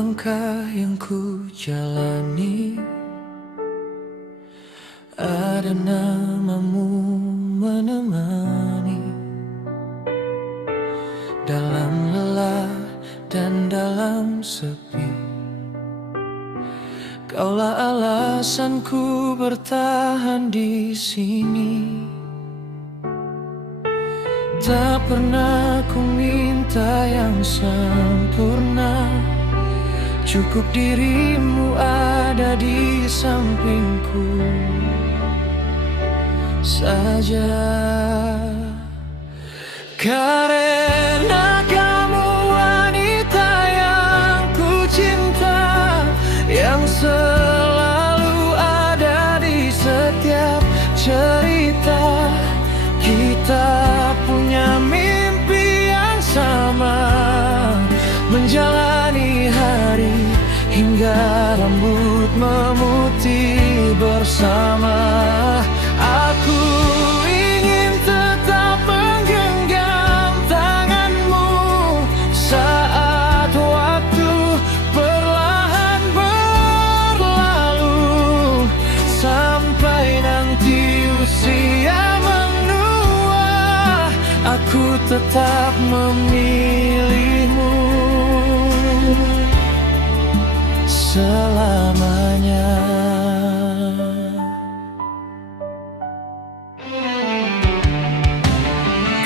langkah yang ku jalani, ada namamu menemani. Dalam lelah dan dalam sepi, kaulah alasanku bertahan di sini. Tak pernah ku minta yang sempurna, cukup dirimu ada di sampingku saja. Karena kamu wanita yang ku cinta, yang selalu ada di setiap cerita. Kita punya mimpi yang sama, menjalani hari hingga rambut memutih bersama. Aku ingin tetap menggenggam tanganmu saat waktu perlahan berlalu, sampai nanti usia menua, aku tetap memilihmu selamanya.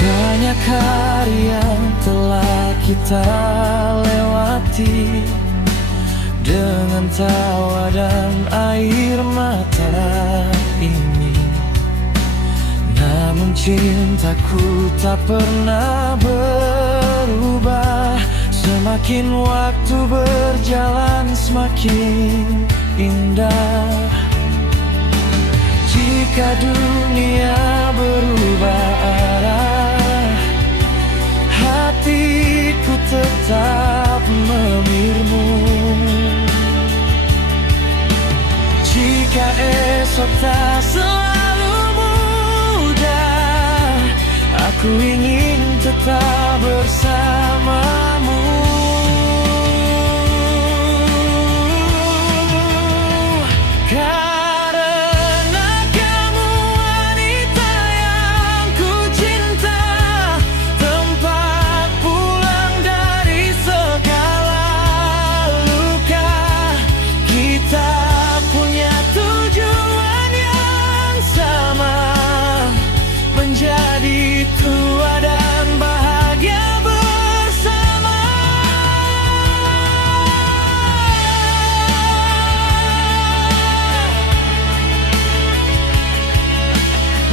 Banyak hari yang telah kita lewati, dengan tawa dan air mata ini. Namun cintaku tak pernah berubah. Semakin waktu berjalan semakin indah. Jika dunia berubah arah, hatiku tetap memilihmu. Jika esok tak selalu mudah, aku ingin tetap bersamamu. Karena kamu wanita yang ku cinta, tempat pulang dari segala luka. Kita punya tujuan yang sama, menjadi tua dan bahagia bersama.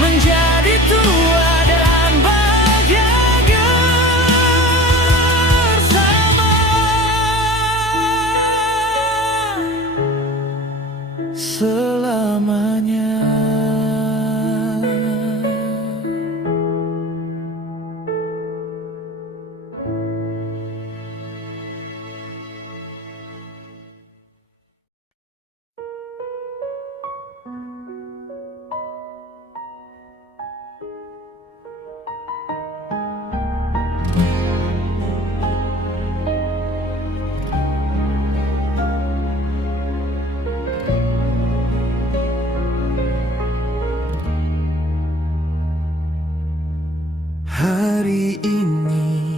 Menjadi tua dan bahagia bersama selamanya. Hari ini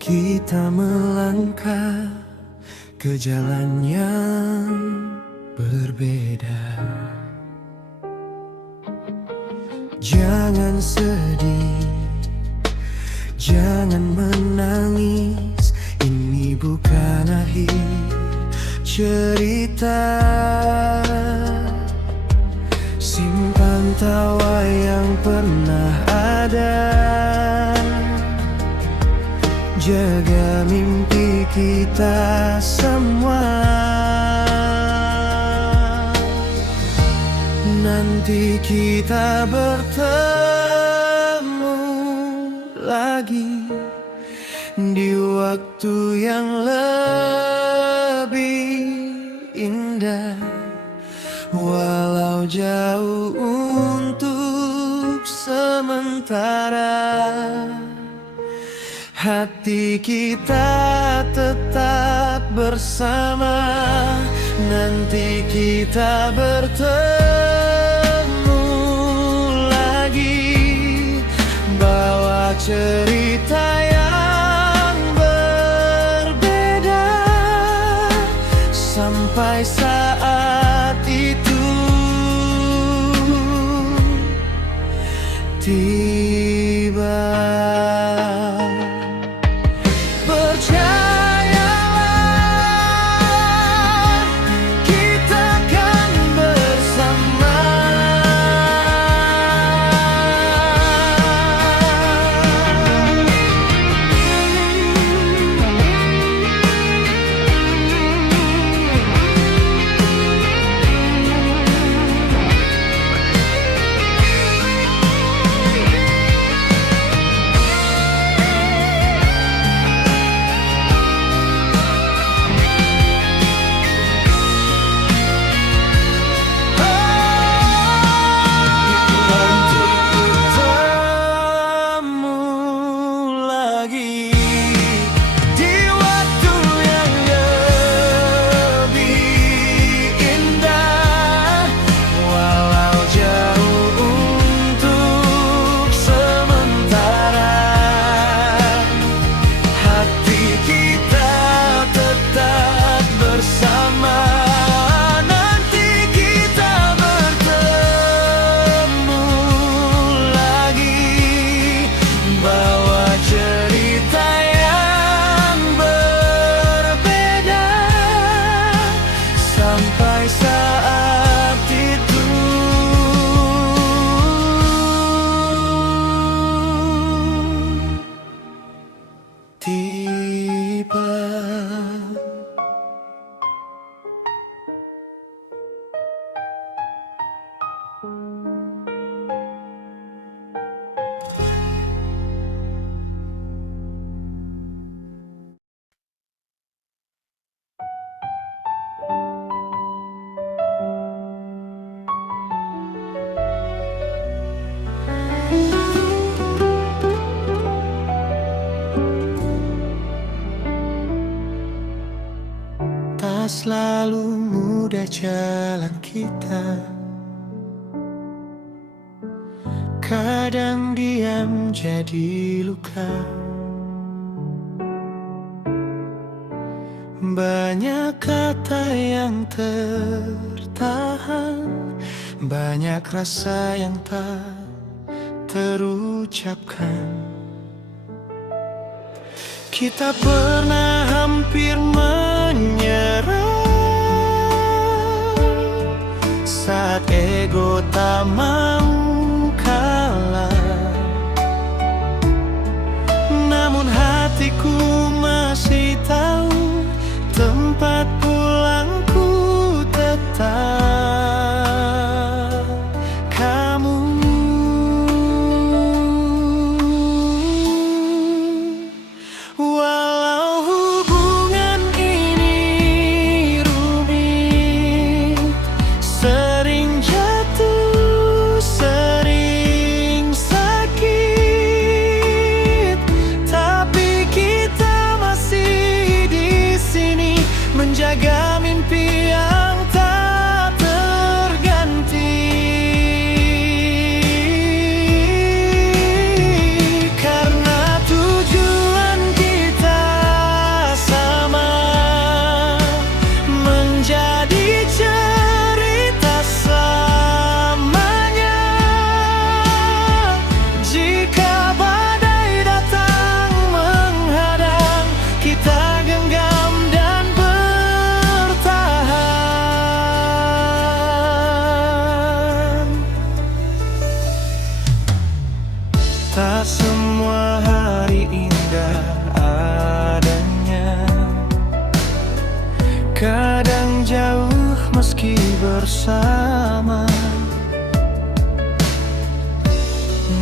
kita melangkah ke jalan yang berbeda. Jangan sedih, jangan menangis, ini bukan akhir cerita. Simpan tawa yang pernah ada, jaga mimpi kita semua. Nanti kita bertemu lagi di waktu yang lebih indah. Walau jauh untuk sementara, hati kita tetap bersama, nanti kita bertemu lagi, bawa cerita yang berbeda sampai saat itu tiba. Percayalah, kita kan bersama. Sampai saat itu tiba. Tak selalu mudah jalan kita, kadang diam jadi luka. Banyak kata yang tertahan, banyak rasa yang tak terucapkan. Kita pernah hampir menyerah saat ego tak mau kalah. Namun hatiku masih tahu tempat pulangku tetap kamu. Walau hubungan ini rumit, sering jatuh, sering sakit, tapi kita masih di sini menjaga mimpi yang tak terganti. Karena tujuan kita sama, menjadi cerita selamanya. Jika badai datang menghadang, kita genggam dan bertahan. Tak semua hari indah adanya, kadang jauh meski bersama.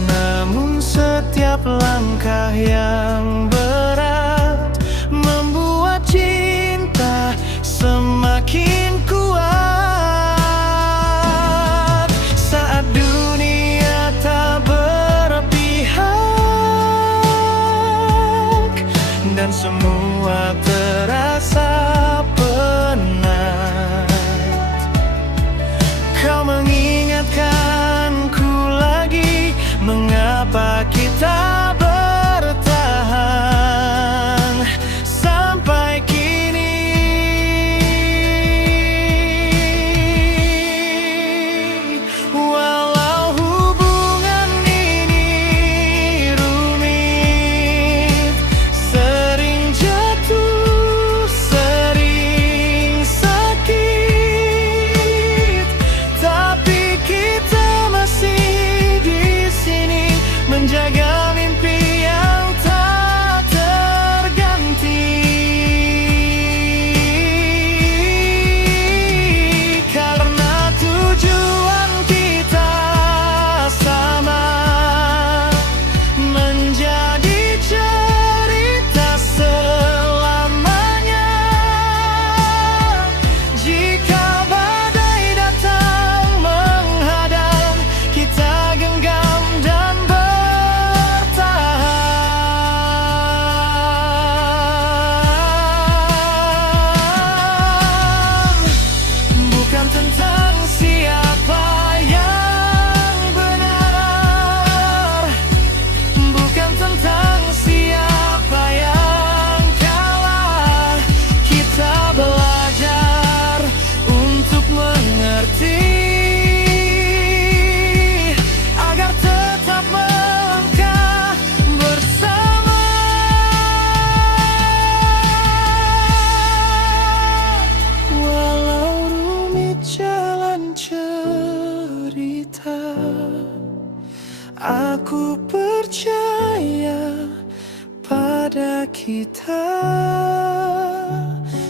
Namun setiap langkah yang berat membuat cinta semakin kuat. Saat dunia tak berpihak dan semua terasa kita.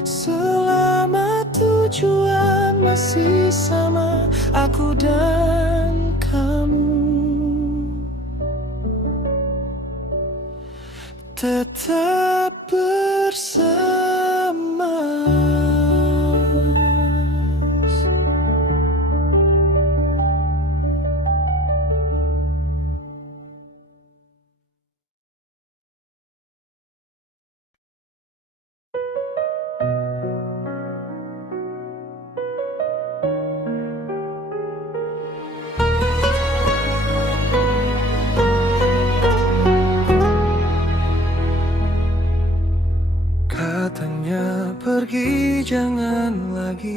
Selama tujuan masih sama, aku dan kamu tetap bersama. Katanya pergi jangan lagi,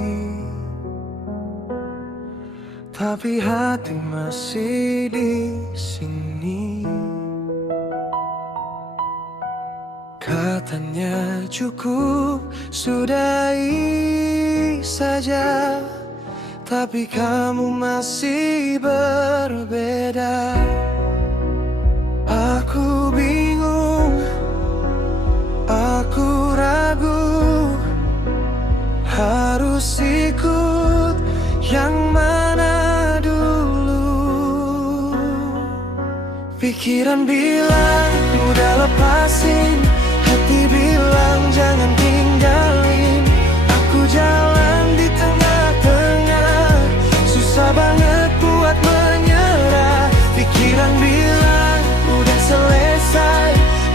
tapi hati masih di sini. Katanya cukup sudahi saja, tapi kamu masih berbeda. Aku bingung, aku ragu, harus ikut yang mana dulu. Pikiran bilang udah lepasin, hati bilang jangan tinggalin. Aku jalan di tengah-tengah, susah banget buat menyerah. Pikiran bilang udah selesai,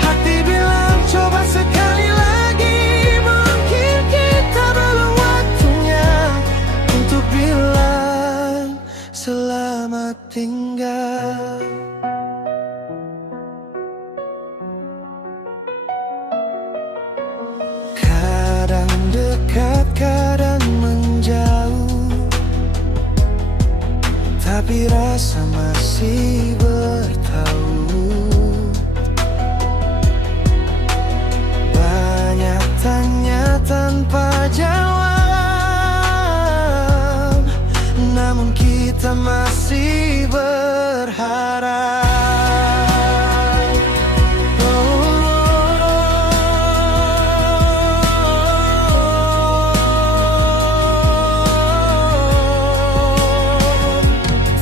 hati bilang coba sekali lagi. Mungkin kita belum waktunya untuk bilang selamat tinggal. Kadang dekat, kadang menjauh, tapi rasa masih bertaut. Banyak tanya tanpa jawab, namun kita masih berharap.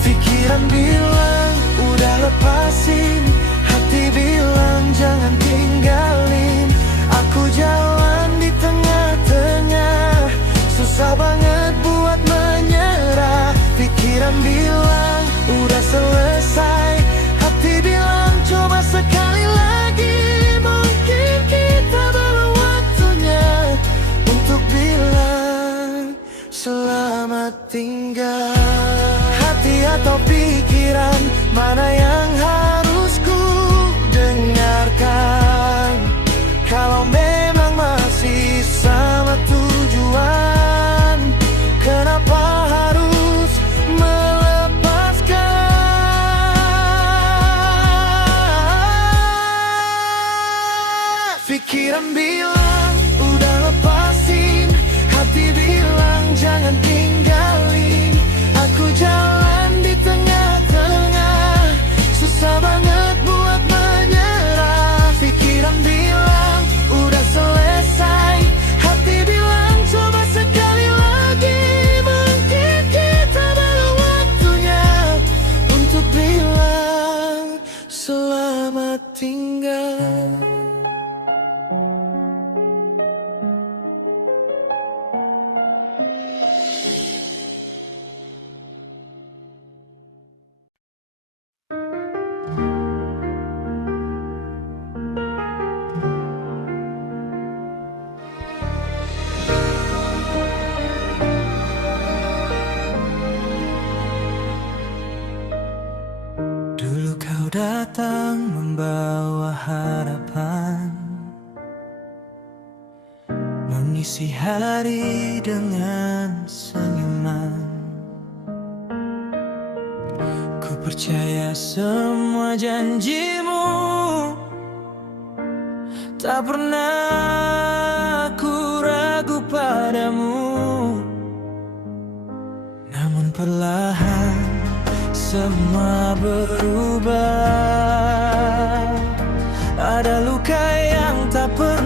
Pikiran bilang udah lepasin, hati bilang jangan tinggalin. Aku jalan di tengah-tengah, susah banget buat menyerah. Pikiran bilang udah selesai, hati bilang coba sekali lagi. Mungkin kita belum waktunya untuk bilang selamat tinggal. Hati atau pikiran, mana yang harus ku dengarkan? Kalau memang masih sama tujuan, kenapa harus melepaskan? Pikiran bilang udah lepasin, hati bilang jangan tinggalin. Aku jalan di tengah-tengah, susah banget buat menyerah. Pikiran bilang udah selesai, hati bilang coba sekali lagi. Mungkin kita belum waktunya untuk bilang selamat tinggal. Dulu kau datang membawa harapan, mengisi hari dengan senyuman. Ku percaya semua janjimu, tak pernah ku ragu padamu. Namun perlahan semua berubah. Ada luka yang tak pernah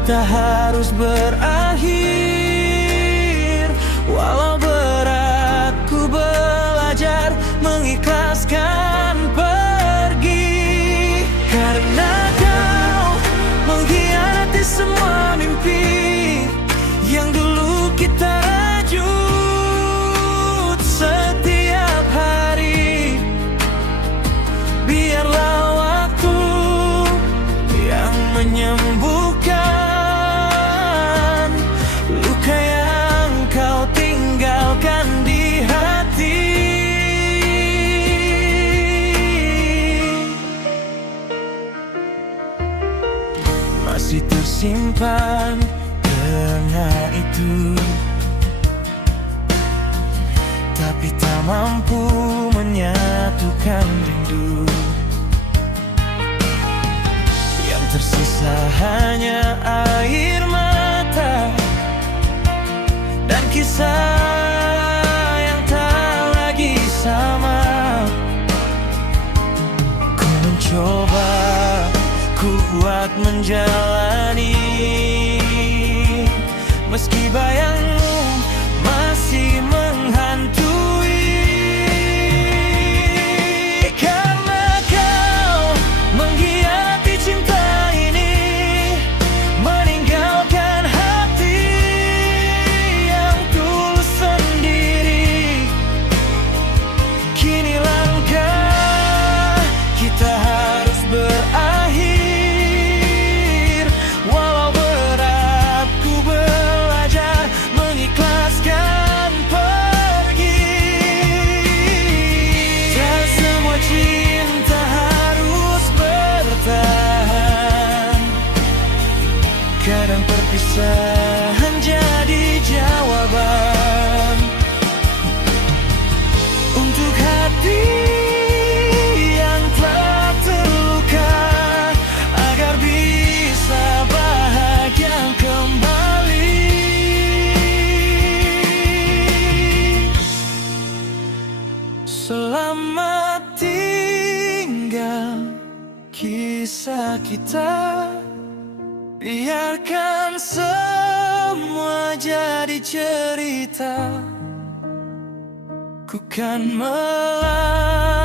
kita harus berakhir. Walau berat ku belajar mengikhlaskan pergi, karena kau mengkhianati semua mimpi yang dulu kita rajut setiap hari. Biarlah waktu yang menyembuhkan luka yang kau tinggalkan di hati. Masih tersimpan kenangan itu, tapi tak mampu menyatukan rindu. Yang tersisa hanya air mata dan kisah yang tak lagi sama. Ku mencoba kuat menjalani, meski bayangmu masih menghantui. Karena kau mengkhianati cinta ini, meninggalkan hati yang tulus sendiri. Kini langkah kita harus berakhir. Walau berat ku belajar mengikhlaskan pergi. Tak semua cinta harus bertahan, kadang perpisahan jadi jawaban untuk hati yang telah terluka, agar bisa bahagia kembali. Selamat tinggal kisah kita, biarkan semua jadi cerita. Ku kan melangkah